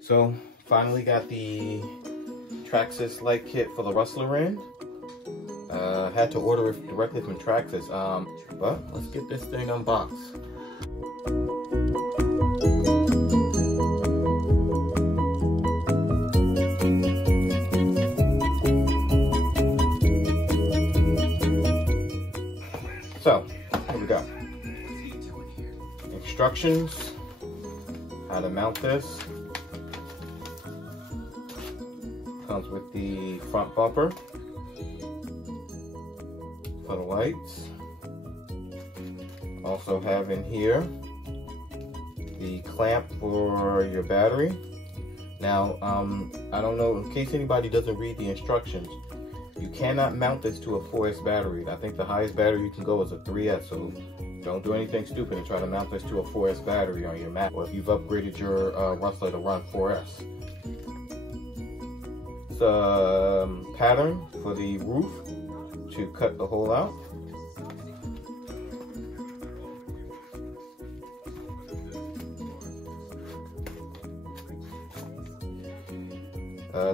So finally got the Traxxas light kit for the Rustler in. Had to order it directly from Traxxas, but let's get this thing unboxed. So, here we go. Instructions, how to mount this. Comes with the front bumper for the lights. Also have in here the clamp for your battery. Now, I don't know, in case anybody doesn't read the instructions, you cannot mount this to a 4S battery. I think the highest battery you can go is a 3S, so don't do anything stupid and try to mount this to a 4S battery on your Mac, or if you've upgraded your Rustler to run 4S. It's a pattern for the roof to cut the hole out.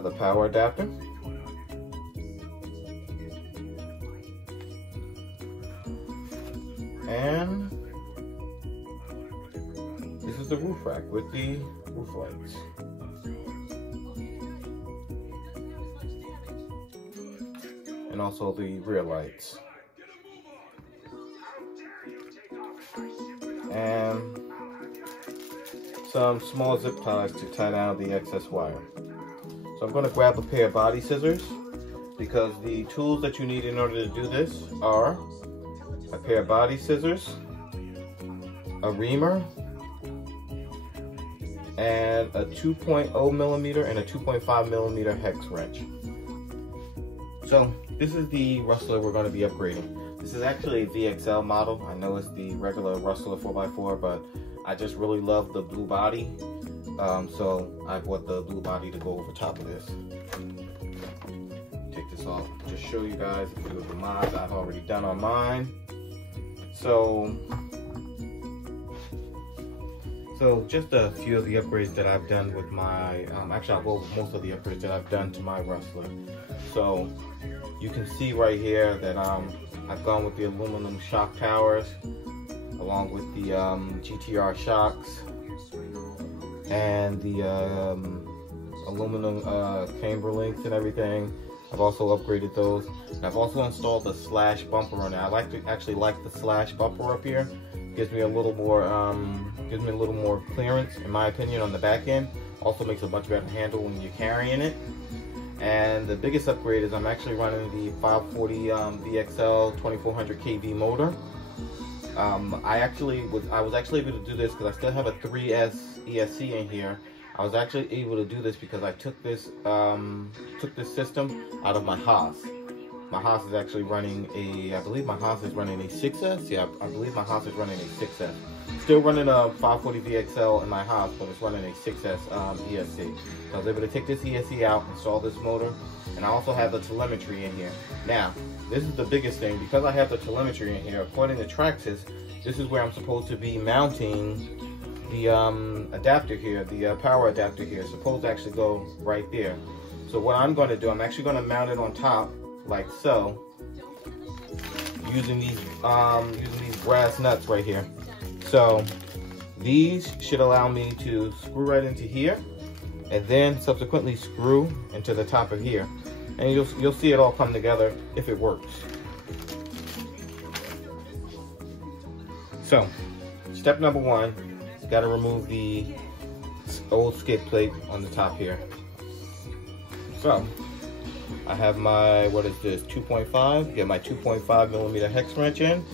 The power adapter. And this is the roof rack with the roof lights. And also the rear lights. And some small zip ties to tie down the excess wire. So I'm going to grab a pair of body scissors, because the tools that you need in order to do this are a pair of body scissors, a reamer, and a 2.0 millimeter and a 2.5 millimeter hex wrench. So this is the Rustler we're going to be upgrading. This is actually a VXL model. I know it's the regular Rustler 4x4, but I just really love the blue body. So I bought the blue body to go over top of this. Take this off, just show you guys a few of the mods I've already done on mine. So just a few of the upgrades that I've done with my, actually I'll go over most of the upgrades that I've done to my Rustler. So you can see right here that I've gone with the aluminum shock towers, along with the GTR shocks, and the aluminum camber links and everything. I've also upgraded those. And I've also installed the slash bumper on it. I actually like the slash bumper up here. Gives me a little more clearance, in my opinion, on the back end. Also makes a much better handle when you're carrying it. And the biggest upgrade is I'm actually running the 540 VXL 2400 kV motor. I was actually able to do this because I still have a 3S ESC in here. I was actually able to do this because I took this system out of my Haas. My Haas is actually running a, I believe my Haas is running a 6S. Yeah, I believe my Haas is running a 6S. Still running a 540 VXL in my Haas, but it's running a 6S ESC. So I was able to take this ESC out, install this motor, and I also have the telemetry in here. Now, this is the biggest thing. Because I have the telemetry in here, according to Traxxas, this is where I'm supposed to be mounting the adapter here, the power adapter here. It's supposed to actually go right there. So what I'm going to do, I'm actually going to mount it on top, like so, using these brass nuts right here. So these should allow me to screw right into here, and then subsequently screw into the top of here, and you'll see it all come together if it works. So step number one, got to remove the old skid plate on the top here. So I have my, what is this, 2.5, get my 2.5 millimeter hex wrench in.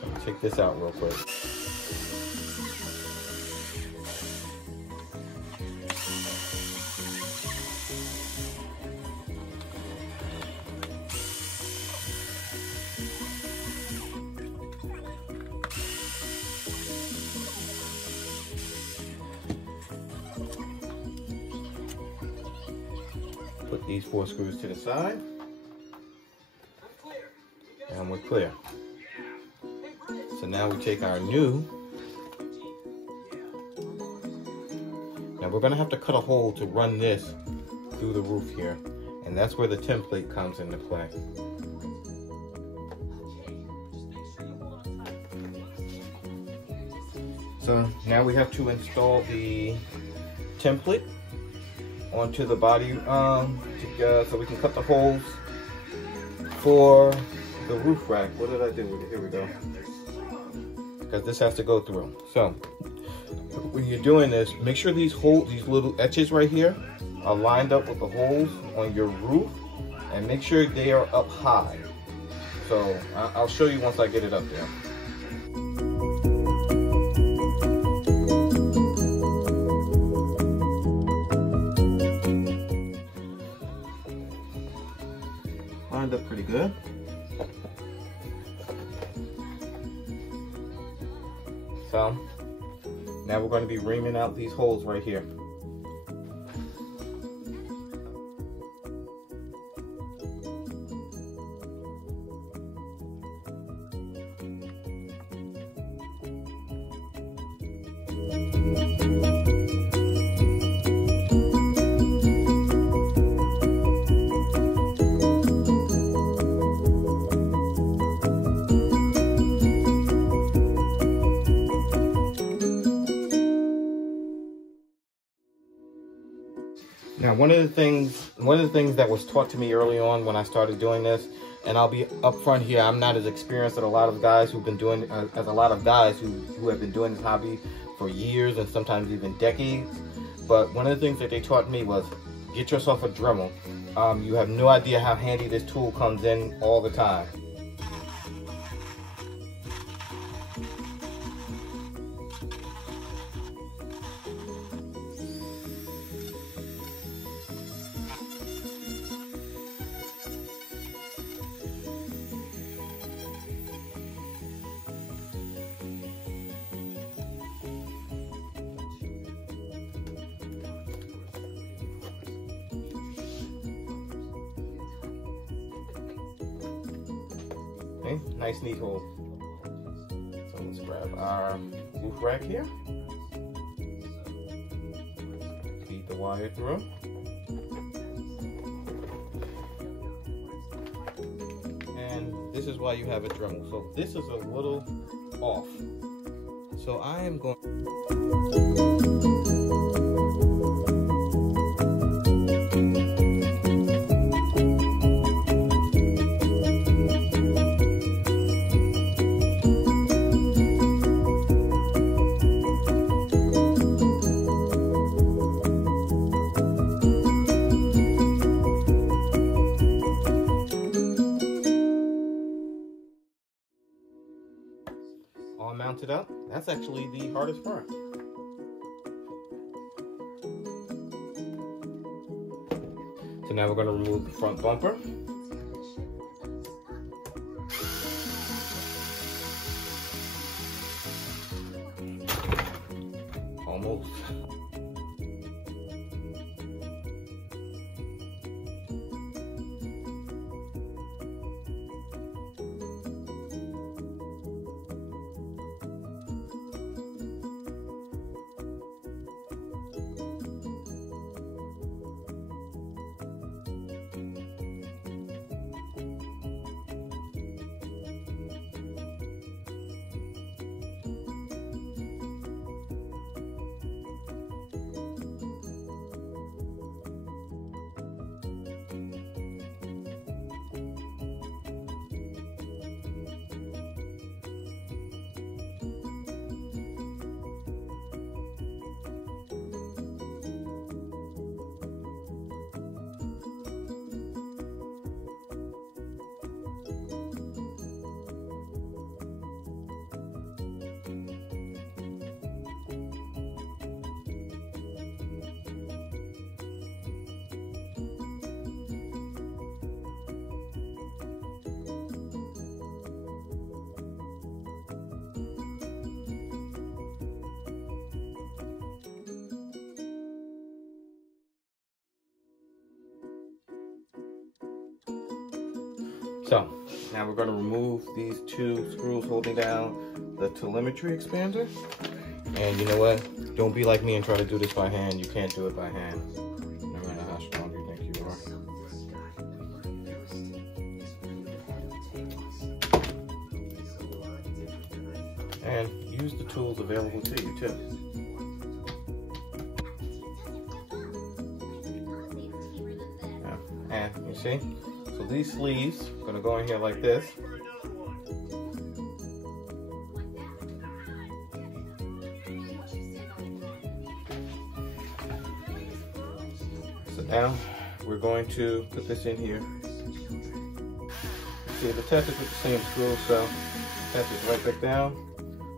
Let me take this out real quick. Put these 4 screws to the side, and we're clear. So now we take our new we're gonna have to cut a hole to run this through the roof here. And that's where the template comes into play. So now we have to install the template onto the body so we can cut the holes for the roof rack. What did I do with it? Here we go. Because this has to go through. So when you're doing this, make sure these holes, these little etches right here, are lined up with the holes on your roof, and make sure they are up high. So I'll show you once I get it up there. Lined up pretty good. So now we're going to be reaming out these holes right here. Now, one of the things that was taught to me early on when I started doing this, and I'll be upfront here, I'm not as experienced as a lot of guys who've been doing who have been doing this hobby for years and sometimes even decades. But one of the things that they taught me was get yourself a Dremel. You have no idea how handy this tool comes in all the time. Okay, nice neat hole. So let's grab our roof rack here. Feed the wire through. And this is why you have a Dremel. So this is a little off. So I am going all mounted up. That's actually the hardest part. So now we're going to remove the front bumper. Almost. So now we're going to remove these two screws holding down the telemetry expander. And you know what? Don't be like me and try to do this by hand. You can't do it by hand. No matter how strong you think you are. And use the tools available to you too. And you see? So these sleeves are gonna go in here like this. So now we're going to put this in here. See, the test is with the same screw, so test it right back down.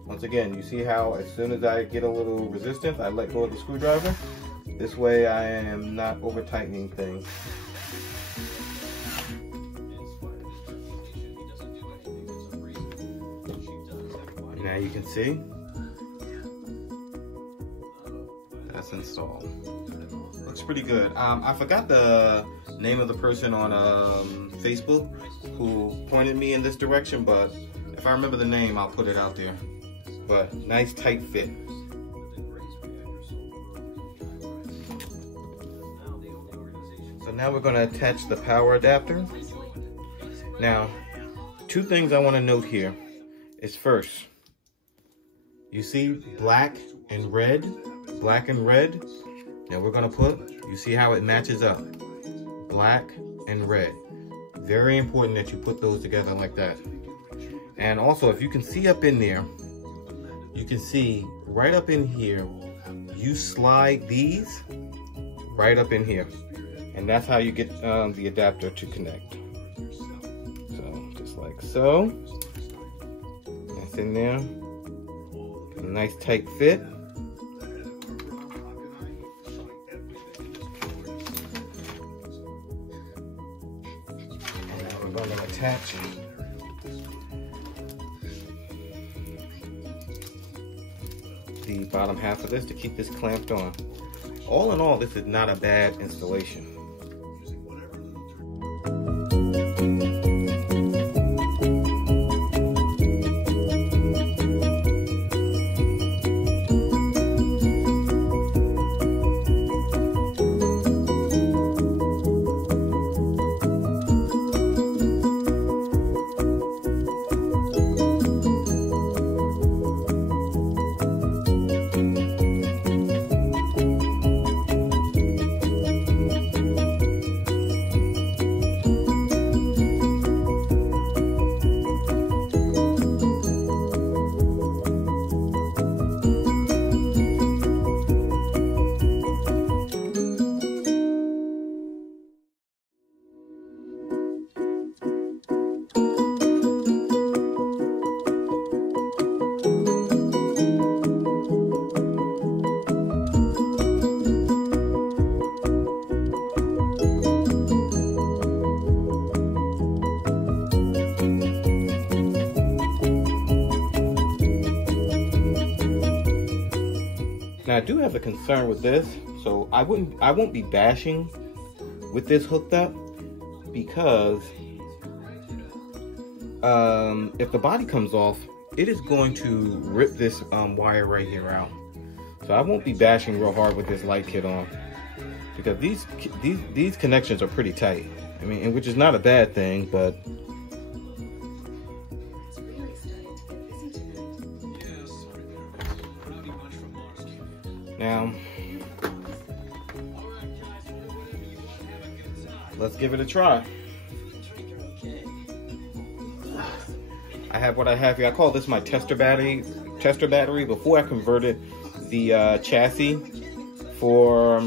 Once again, you see how as soon as I get a little resistance, I let go of the screwdriver. This way I am not over tightening things. Now you can see that's installed. Looks pretty good. I forgot the name of the person on Facebook who pointed me in this direction, but if I remember the name, I'll put it out there. But nice tight fit. So now we're going to attach the power adapter. Now, two things I want to note here is first, you see black and red? Black and red. Now we're going to put, you see how it matches up? Black and red. Very important that you put those together like that. And also, if you can see up in there, you can see right up in here, you slide these right up in here. And that's how you get the adapter to connect. So, just like so. That's in there. Got a nice tight fit. And now we're going to attach the bottom half of this to keep this clamped on. All in all, this is not a bad installation. Now I do have a concern with this, so I won't be bashing with this hooked up, because if the body comes off, it is going to rip this wire right here out. So I won't be bashing real hard with this light kit on, because these connections are pretty tight. I mean, and which is not a bad thing, but now, let's give it a try. I have what I have here. I call this my tester battery. Before I converted the chassis for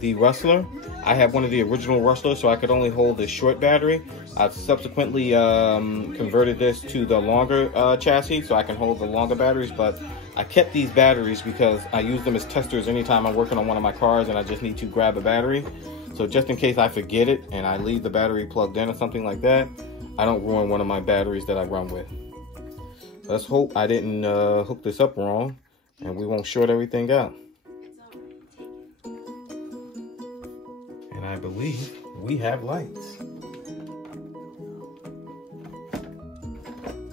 the Rustler, I have one of the original Rustlers, so I could only hold the short battery. I've subsequently converted this to the longer chassis, so I can hold the longer batteries, but I kept these batteries because I use them as testers anytime I'm working on one of my cars and I just need to grab a battery. So just in case I forget it and I leave the battery plugged in or something like that, I don't ruin one of my batteries that I run with. Let's hope I didn't hook this up wrong and we won't short everything out. And I believe we have lights.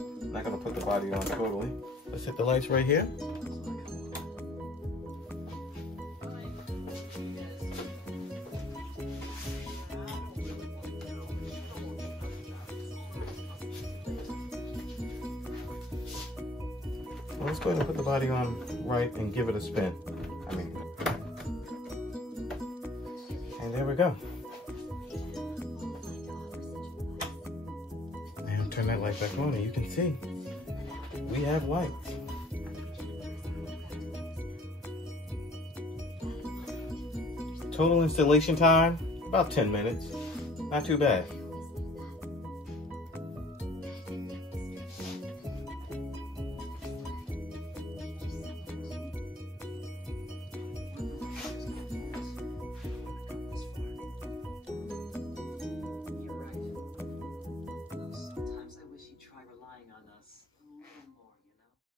I'm not gonna put the body on totally. Let's hit the lights right here. So let's go ahead and put the body on right and give it a spin. And there we go. And turn that light back on and you can see we have lights. Total installation time, about 10 minutes. Not too bad.